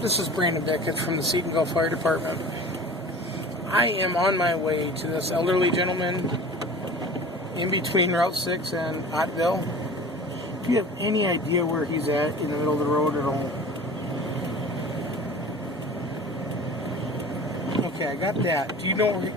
This is Brandon Dickett from the Setonville Fire Department. I am on my way to this elderly gentleman in between Route 6 and Ottville. Do you have any idea where he's at in the middle of the road at all? Okay, I got that. Do you know where